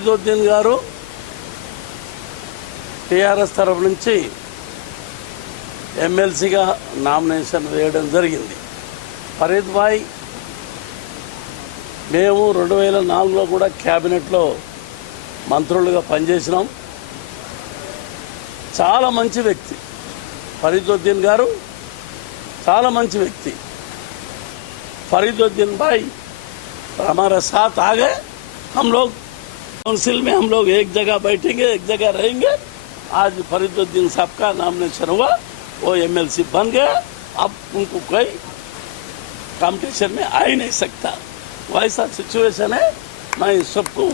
ఫరీదుద్దీన్ గారు టీఆర్ఎస్ తరఫు నుంచి ఎమ్మెల్సీగా నామినేషన్ వేయడం జరిగింది. ఫరీద్ భాయ్ మేము 2004లో కూడా క్యాబినెట్లో మంత్రులుగా పనిచేసినాం. చాలా మంచి వ్యక్తి फरीदुद्दीन गारू, చాలా మంచి వ్యక్తి. फरीदुद्दीन भाई हमारे साथ आ गए. हम लोग काउंसिल में हम लोग एक जगह बैठेंगे, एक जगह रहेंगे. आज फरीदुद्दीन साहब का नामिनेशन हुआ, वो एमएलसी बन गया. अब उनको कोई कॉम्पिटिशन में आ ही नहीं सकता. वैसा सिचुएशन है. मैं सबको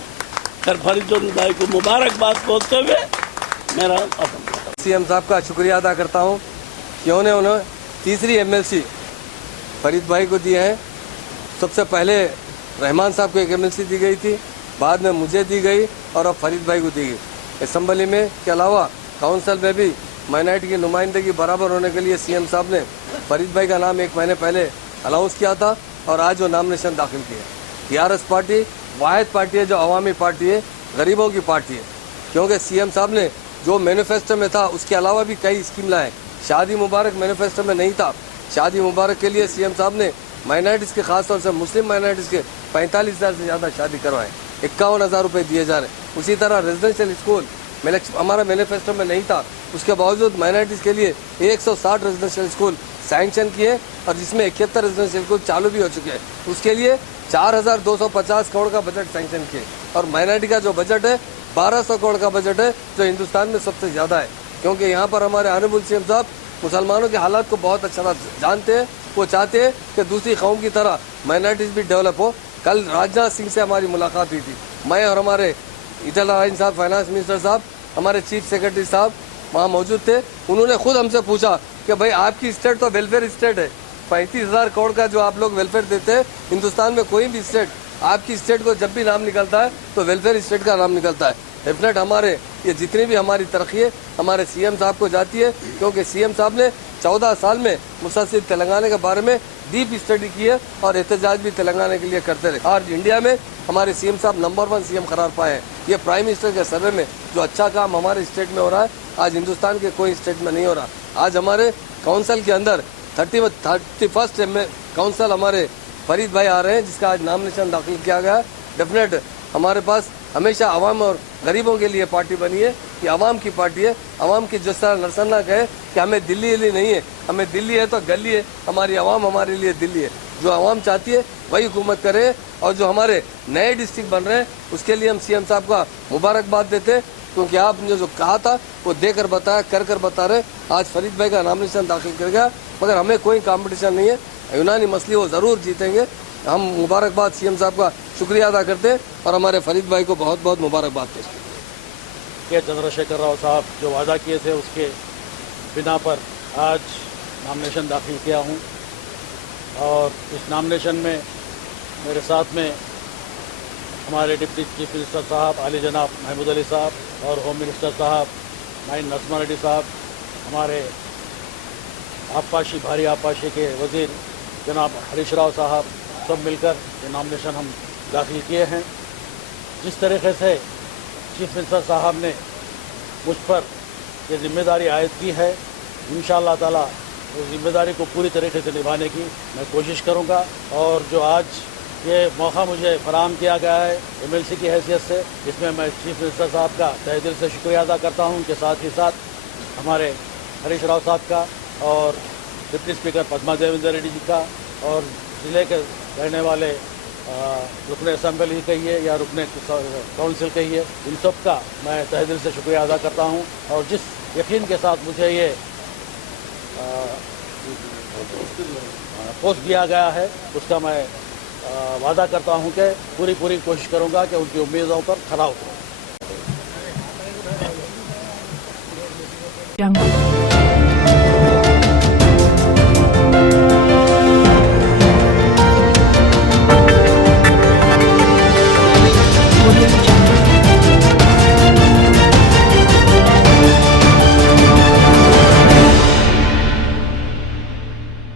फरीदुद्दीन भाई को मुबारकबाद बोलते हुए मेरा सीएम साहब का शुक्रिया अदा करता हूं कि उन्होंने तीसरी एमएलसी फरीद भाई को दिए हैं. सबसे पहले रहमान साहब को एक एमएलसी दी गई थी, बाद में मुझे दी गई और अब फरीद भाई को दी गई. असम्बली में के अलावा काउंसिल में भी माइनॉरिटी की नुमाइंदगी बराबर होने के लिए सीएम साहब ने फरीद भाई का नाम 1 महीने पहले अनाउंस किया था और आज वो नामिनेशन दाखिल किया. टीआरएस पार्टी वाहिद पार्टी है जो अवामी पार्टी है, गरीबों की पार्टी है. क्योंकि सीएम साहब ने जो मैनिफेस्टो में था उसके अलावा भी कई स्कीम लाए. शादी मुबारक मैनिफेस्टो में नहीं था. शादी मुबारक के लिए सीएम साहब ने माइनॉरिटीज़ के खासतौर से मुस्लिम माइनॉरिटीज़ के 45,000 से ज़्यादा शादी करवाए, 51,000 रुपये दिए जा रहे. उसी तरह रेजिडेंशियल स्कूल हमारा मैनिफेस्टो में नहीं था, उसके बावजूद माइनॉरिटीज़ के लिए 160 रेजिडेंशियल स्कूल सैंक्शन किए और जिसमें 71 रेजिडेंशियल स्कूल चालू भी हो चुके हैं. उसके लिए 4,250 करोड़ का बजट सैंक्शन किए और माइनॉरिटी का जो बजट है 1,200 करोड़ का बजट है, जो हिंदुस्तान में सबसे ज़्यादा है. क्योंकि यहाँ पर हमारे ऑनरेबल सीएम साहब मुसलमानों के हालात को बहुत अच्छा जानते हैं. वो चाहते हैं कि दूसरी कौम की तरह माइनॉरिटीज़ भी डेवलप हो. कल राजनाथ सिंह से हमारी मुलाकात हुई थी. मैं और हमारे ईटल नारायण साहब फाइनेंस मिनिस्टर साहब, हमारे चीफ सेक्रेटरी साहब वहाँ मौजूद थे. उन्होंने खुद हमसे पूछा कि भाई आपकी स्टेट तो वेलफेयर स्टेट है, 35,000 करोड़ का जो आप लोग वेलफेयर देते हैं, हिंदुस्तान में कोई भी स्टेट, आपकी स्टेट को जब भी नाम निकलता है तो वेलफेयर स्टेट का नाम निकलता है. डेफिनेट हमारे ये जितनी भी हमारी तरक्की है हमारे सीएम साहब को जाती है. क्योंकि सीएम साहब ने 14 साल में मुसलसल तेलंगाना के बारे में डीप स्टडी की है और एहतजाज भी तेलंगाना के लिए करते रहे. और इंडिया में हमारे सीएम साहब नंबर 1 सीएम करार पाए हैं. ये प्राइम मिनिस्टर के सर्वे में जो अच्छा काम हमारे स्टेट में हो रहा है, आज हिंदुस्तान के कोई स्टेट में नहीं हो रहा. आज हमारे काउंसिल के अंदर 31st काउंसिल हमारे फरीद भाई आ रहे हैं, जिसका आज नामिनेशन दाखिल किया गया. डेफिनेट हमारे पास हमेशा आवाम और गरीबों के लिए पार्टी बनी है कि आवाम की पार्टी है. आवाम की जिस तरह नरसन्ना कहे कि हमें दिल्ली हिली नहीं है, हमें दिल्ली है तो गली है, हमारी आवाम हमारे लिए दिल्ली है. जो आवाम चाहती है वही हुकूमत करे. और जो हमारे नए डिस्ट्रिक्ट बन रहे हैं उसके लिए हम सीएम साहब का मुबारकबाद देते हैं. क्योंकि आपने जो कहा था वो देकर बताया, कर बता रहे. आज फरीद भाई का नामिनेशन दाखिल कर गया, मगर हमें कोई कंपटीशन नहीं है. यूनानी मसले वो ज़रूर जीतेंगे. हम मुबारकबाद सीएम साहब का शुक्रिया अदा करते हैं और हमारे फरीद भाई को बहुत बहुत मुबारकबाद देते हैं. के चंद्रशेखर राव साहब जो वादा किए थे उसके बिना पर आज नामिनेशन दाखिल किया हूं. और इस नामिनेशन में मेरे साथ में हमारे डिप्टी चीफ मिनिस्टर साहब आली जनाब महमूद अली साहब और होम मिनिस्टर साहब नाइन नज़मा रेड्डी साहब, हमारे आबपाशी भारी आबपाशी के वज़ीर जनाब हरीश राव साहब, सब मिलकर ये नामिनेशन हम दाखिल किए हैं. जिस तरीके से चीफ मिनिस्टर साहब ने मुझ पर ये जिम्मेदारी आयद की है, इंशाअल्लाह ताला उस जिम्मेदारी को पूरी तरीके से निभाने की मैं कोशिश करूंगा. और जो आज ये मौका मुझे फराहम किया गया है एमएलसी की हैसियत से, इसमें मैं चीफ मिनिस्टर साहब का तहे दिल से शुक्रिया अदा करता हूं. उनके साथ ही साथ हमारे हरीश राव साहब का और डिप्टी स्पीकर पद्मा देवेंद्र रेड्डी जी का और ज़िले के रहने वाले रुकने असम्बली कहिए या रुकने काउंसिल कहिए, इन सब का मैं तहे दिल से शुक्रिया अदा करता हूं. और जिस यकीन के साथ मुझे ये पोस्ट दिया गया है उसका मैं वादा करता हूं कि पूरी कोशिश करूंगा कि उनकी उम्मीदों पर खरा उतरूं.